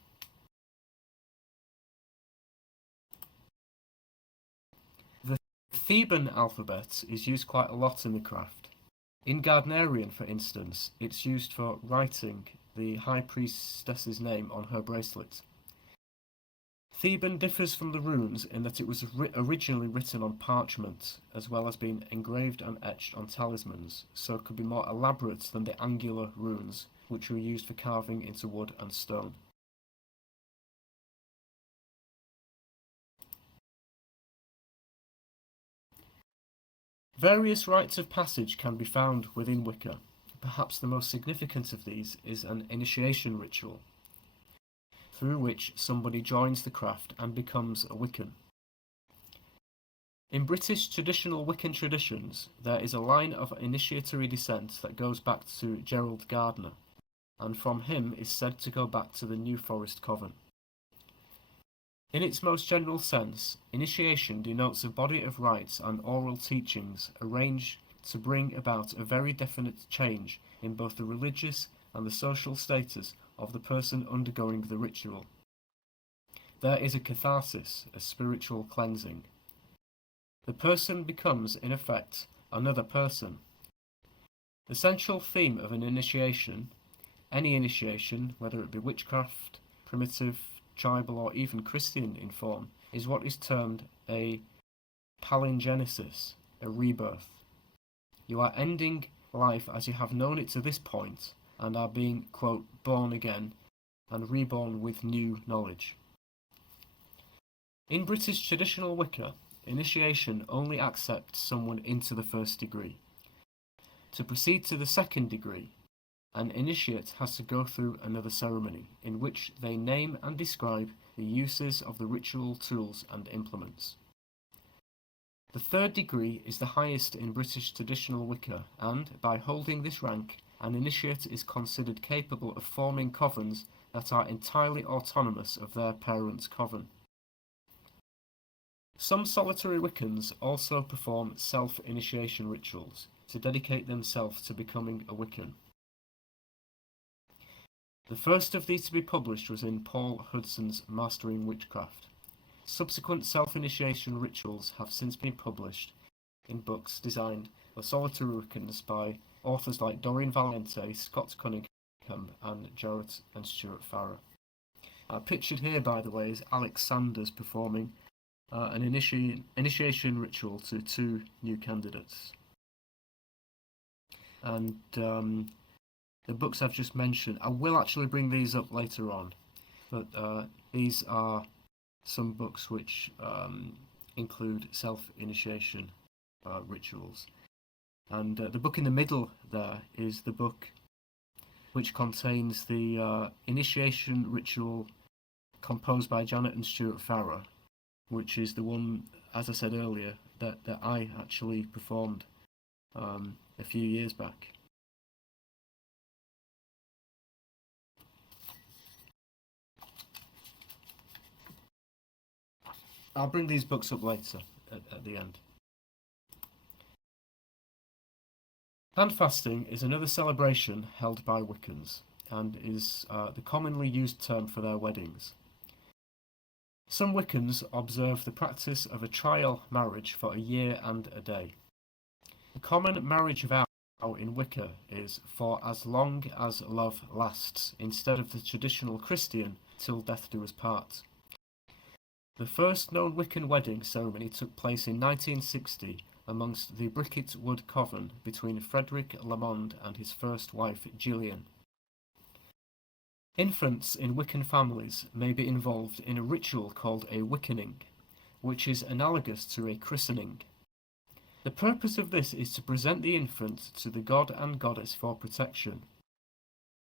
The Theban alphabet is used quite a lot in the craft. In Gardnerian, for instance, it's used for writing the High Priestess's name on her bracelet. Theban differs from the runes in that it was originally written on parchment, as well as being engraved and etched on talismans, so it could be more elaborate than the angular runes, which were used for carving into wood and stone. Various rites of passage can be found within Wicca. Perhaps the most significant of these is an initiation ritual, through which somebody joins the craft and becomes a Wiccan. In British traditional Wiccan traditions, there is a line of initiatory descent that goes back to Gerald Gardner, and from him is said to go back to the New Forest Coven. In its most general sense, initiation denotes a body of rites and oral teachings arranged to bring about a very definite change in both the religious and the social status of the person undergoing the ritual. There is a catharsis, a spiritual cleansing. The person becomes, in effect, another person. The central theme of an initiation, any initiation, whether it be witchcraft, primitive, tribal, or even Christian in form, is what is termed a palingenesis, a rebirth. You are ending life as you have known it to this point and are being, quote, born again and reborn with new knowledge. In British traditional Wicca, initiation only accepts someone into the first degree. To proceed to the second degree, an initiate has to go through another ceremony, in which they name and describe the uses of the ritual tools and implements. The third degree is the highest in British traditional Wicca, and, by holding this rank, an initiate is considered capable of forming covens that are entirely autonomous of their parent coven. Some solitary Wiccans also perform self-initiation rituals to dedicate themselves to becoming a Wiccan. The first of these to be published was in Paul Hudson's Mastering Witchcraft. Subsequent self-initiation rituals have since been published in books designed for solitary Wiccans by authors like Doreen Valiente, Scott Cunningham, and Jarrett and Stuart Farrer. Pictured here, by the way, is Alex Sanders performing an initiation ritual to two new candidates. And the books I've just mentioned, I will actually bring these up later on, but these are some books which include self-initiation rituals. And the book in the middle there is the book which contains the initiation ritual composed by Janet and Stuart Farrer, which is the one, as I said earlier, that I actually performed a few years back. I'll bring these books up later at the end. Handfasting is another celebration held by Wiccans and is the commonly used term for their weddings. Some Wiccans observe the practice of a trial marriage for a year and a day. The common marriage vow in Wicca is for as long as love lasts, instead of the traditional Christian till death do us part. The first known Wiccan wedding ceremony took place in 1960 amongst the Bricket Wood Coven between Frederick Lamond and his first wife Gillian. Infants in Wiccan families may be involved in a ritual called a wickening, which is analogous to a christening. The purpose of this is to present the infant to the god and goddess for protection.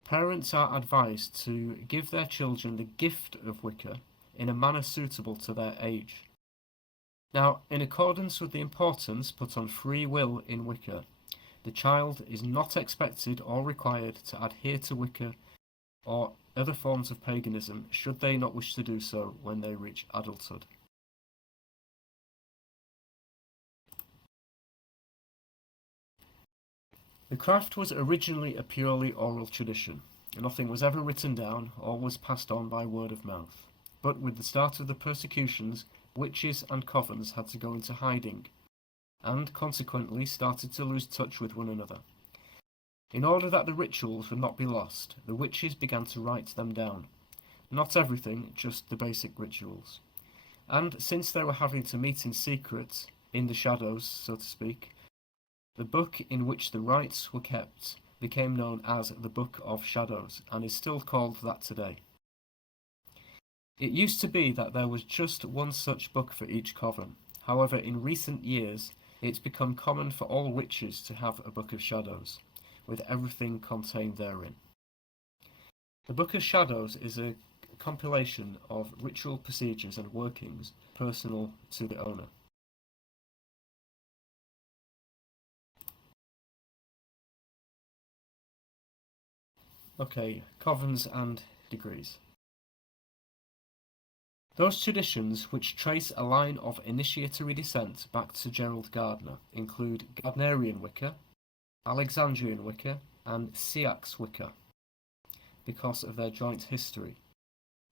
Parents are advised to give their children the gift of Wicca in a manner suitable to their age. Now, in accordance with the importance put on free will in Wicca, the child is not expected or required to adhere to Wicca or other forms of paganism should they not wish to do so when they reach adulthood. The craft was originally a purely oral tradition. Nothing was ever written down, all was passed on by word of mouth. But with the start of the persecutions, witches and covens had to go into hiding, and consequently started to lose touch with one another. In order that the rituals would not be lost, the witches began to write them down. Not everything, just the basic rituals. And since they were having to meet in secret, in the shadows, so to speak, the book in which the rites were kept became known as the Book of Shadows, and is still called that today. It used to be that there was just one such book for each coven. However, in recent years, it's become common for all witches to have a Book of Shadows, with everything contained therein. The Book of Shadows is a compilation of ritual procedures and workings personal to the owner. Okay, covens and degrees. Those traditions which trace a line of initiatory descent back to Gerald Gardner include Gardnerian Wicca, Alexandrian Wicca, and Seax Wicca. Because of their joint history,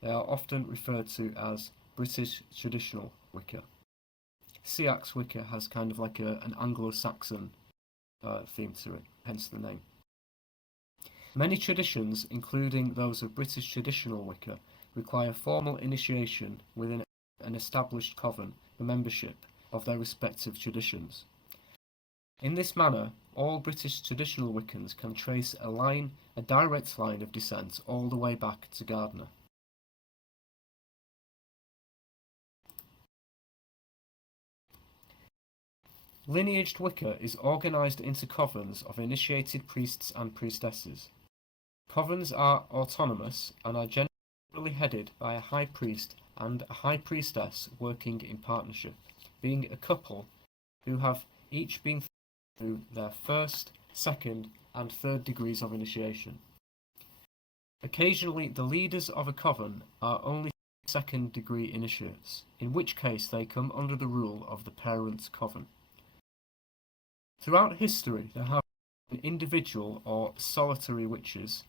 they are often referred to as British traditional Wicca. Seax Wicca has kind of like an Anglo-Saxon theme to it, hence the name. Many traditions, including those of British traditional Wicca, require formal initiation within an established coven for membership of their respective traditions. In this manner, all British traditional Wiccans can trace a direct line of descent all the way back to Gardner. Lineaged Wicca is organised into covens of initiated priests and priestesses. Covens are autonomous and are generally headed by a high priest and a high priestess working in partnership, being a couple who have each been through their first, second, and third degrees of initiation. Occasionally, the leaders of a coven are only second degree initiates, in which case they come under the rule of the parent coven. Throughout history, there have been individual or solitary witches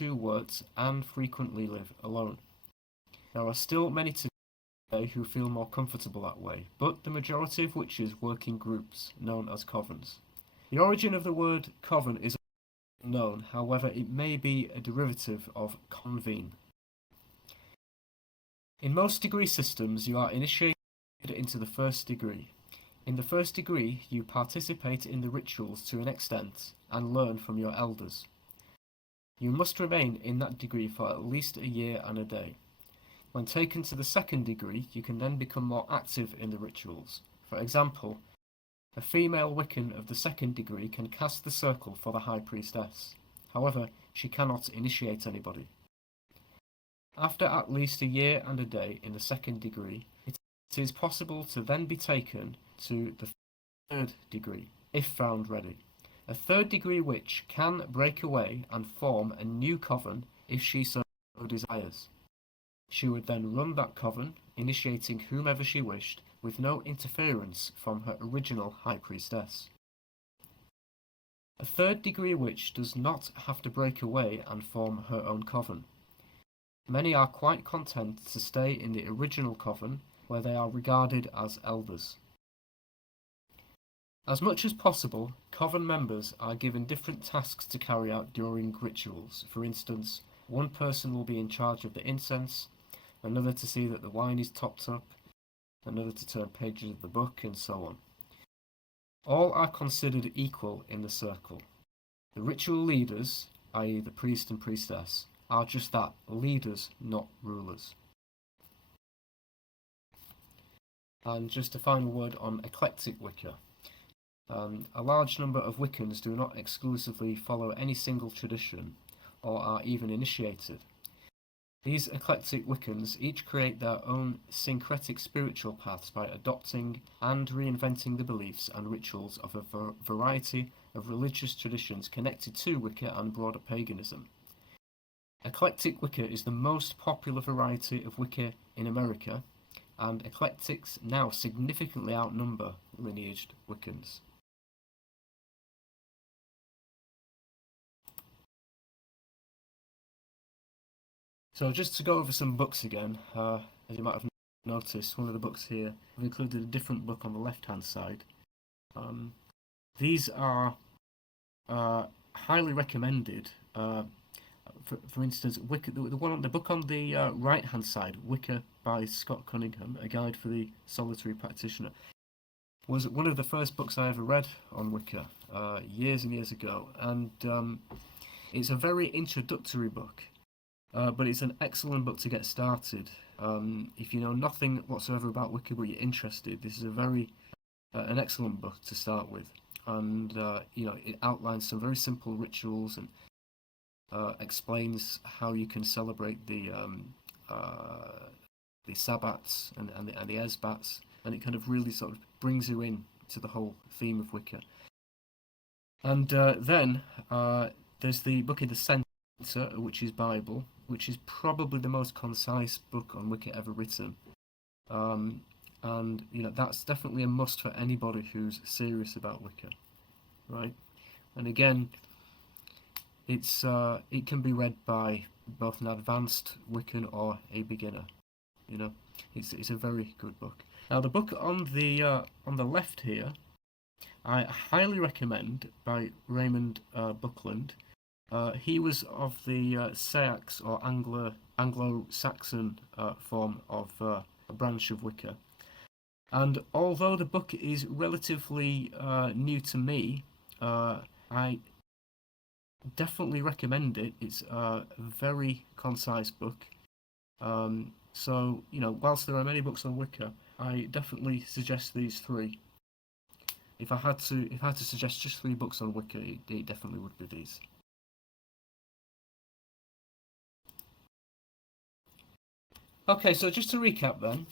who worked and frequently live alone. There are still many today who feel more comfortable that way, but the majority of witches work in groups, known as covens. The origin of the word coven is unknown, however it may be a derivative of convene. In most degree systems, you are initiated into the first degree. In the first degree, you participate in the rituals to an extent and learn from your elders. You must remain in that degree for at least a year and a day. When taken to the second degree, you can then become more active in the rituals. For example, a female Wiccan of the second degree can cast the circle for the High Priestess. However, she cannot initiate anybody. After at least a year and a day in the second degree, it is possible to then be taken to the third degree, if found ready. A third degree witch can break away and form a new coven if she so desires. She would then run that coven, initiating whomever she wished, with no interference from her original High Priestess. A third degree witch does not have to break away and form her own coven. Many are quite content to stay in the original coven, where they are regarded as elders. As much as possible, coven members are given different tasks to carry out during rituals. For instance, one person will be in charge of the incense, another to see that the wine is topped up, another to turn pages of the book, and so on. All are considered equal in the circle. The ritual leaders, i.e. the priest and priestess, are just that, leaders, not rulers. And just a final word on eclectic Wicca. A large number of Wiccans do not exclusively follow any single tradition, or are even initiated. These eclectic Wiccans each create their own syncretic spiritual paths by adopting and reinventing the beliefs and rituals of a variety of religious traditions connected to Wicca and broader paganism. Eclectic Wicca is the most popular variety of Wicca in America, and eclectics now significantly outnumber lineaged Wiccans. So just to go over some books again, as you might have noticed, one of the books here, I've included a different book on the left-hand side. These are highly recommended. For instance, Wicca, the book on the right-hand side, Wicca by Scott Cunningham, A Guide for the Solitary Practitioner, was one of the first books I ever read on Wicca years and years ago, and it's a very introductory book, but it's an excellent book to get started. If you know nothing whatsoever about Wicca but you're interested, this is an excellent book to start with, and it outlines some very simple rituals and explains how you can celebrate the sabbats and the esbats, and it kind of really sort of brings you in to the whole theme of Wicca. And then there's the book in the centre, which is Bible, which is probably the most concise book on Wicca ever written. And that's definitely a must for anybody who's serious about Wicca, right? And again, it can be read by both an advanced Wiccan or a beginner. It's a very good book. Now the book on the left here, I highly recommend, by Raymond Buckland. He was of the Sax or Anglo-Saxon form of a branch of Wicca. And although the book is relatively new to me, I definitely recommend it. It's a very concise book. So, whilst there are many books on Wicca, I definitely suggest these three. If I had to suggest just 3 books on Wicca, it definitely would be these. Okay, so just to recap then,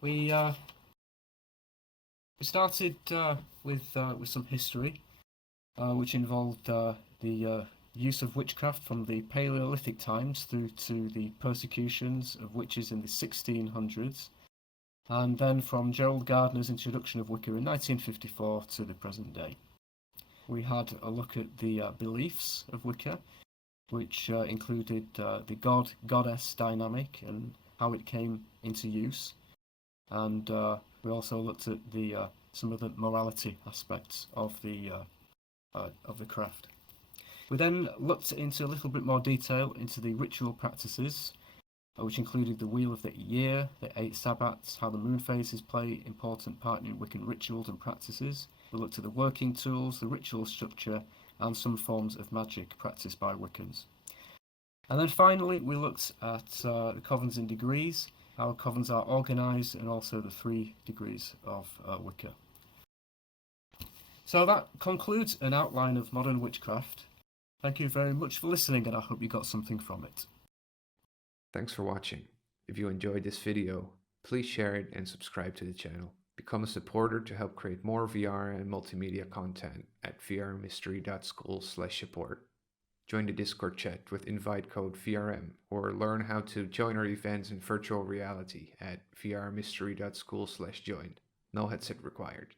we started with some history, which involved the use of witchcraft from the Paleolithic times through to the persecutions of witches in the 1600s, and then from Gerald Gardner's introduction of Wicca in 1954 to the present day. We had a look at the beliefs of Wicca, which included the god-goddess dynamic and how it came into use, and we also looked at some of the morality aspects of the craft. We then looked into a little bit more detail into the ritual practices, which included the Wheel of the Year, the 8 Sabbats, how the moon phases play an important part in Wiccan rituals and practices. We looked at the working tools, the ritual structure, and some forms of magic practiced by Wiccans. And then finally, we looked at the covens in degrees, how covens are organised, and also the 3 degrees of Wicca. So that concludes an outline of Modern Witchcraft. Thank you very much for listening, and I hope you got something from it. Thanks for watching. If you enjoyed this video, please share it and subscribe to the channel. Become a supporter to help create more VR and multimedia content at vrmystery.school/support. Join the Discord chat with invite code VRM, or learn how to join our events in virtual reality at vrmystery.school/join. No headset required.